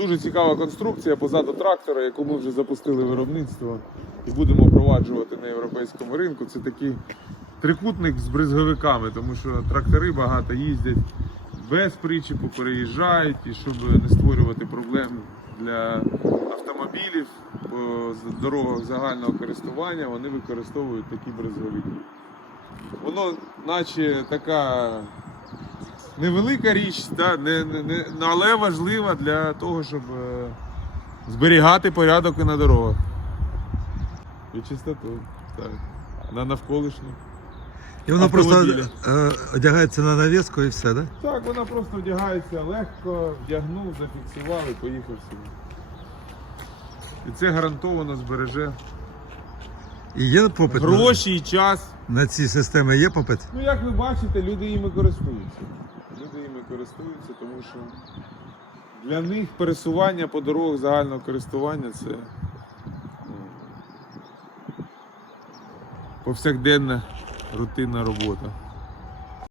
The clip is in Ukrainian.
Дуже цікава конструкція позаду трактора, яку ми вже запустили виробництво і будемо впроваджувати на європейському ринку. Це такий трикутник з бризговиками, тому що трактори багато їздять без причепу, переїжджають, і щоб не створювати проблем для автомобілів по дорогах загального користування, вони використовують такі бризговики. Воно наче така невелика річ, та, не, не, не, але важлива для того, щоб е, зберігати порядок і на дорогах. І чистоту. Так. На навколишню. І воно просто е, одягається на навіску і все, да? Так, вона просто вдягається легко, вдягнув, зафіксував і поїхав собі. І це гарантовано збереже І є попит на- гроші і час. на ці системи, є попит? Ну, як ви бачите, люди їми користуються. Люди іми користуються, тому що для них пересування по дорогах загального користування це ну, повсякденна рутинна робота.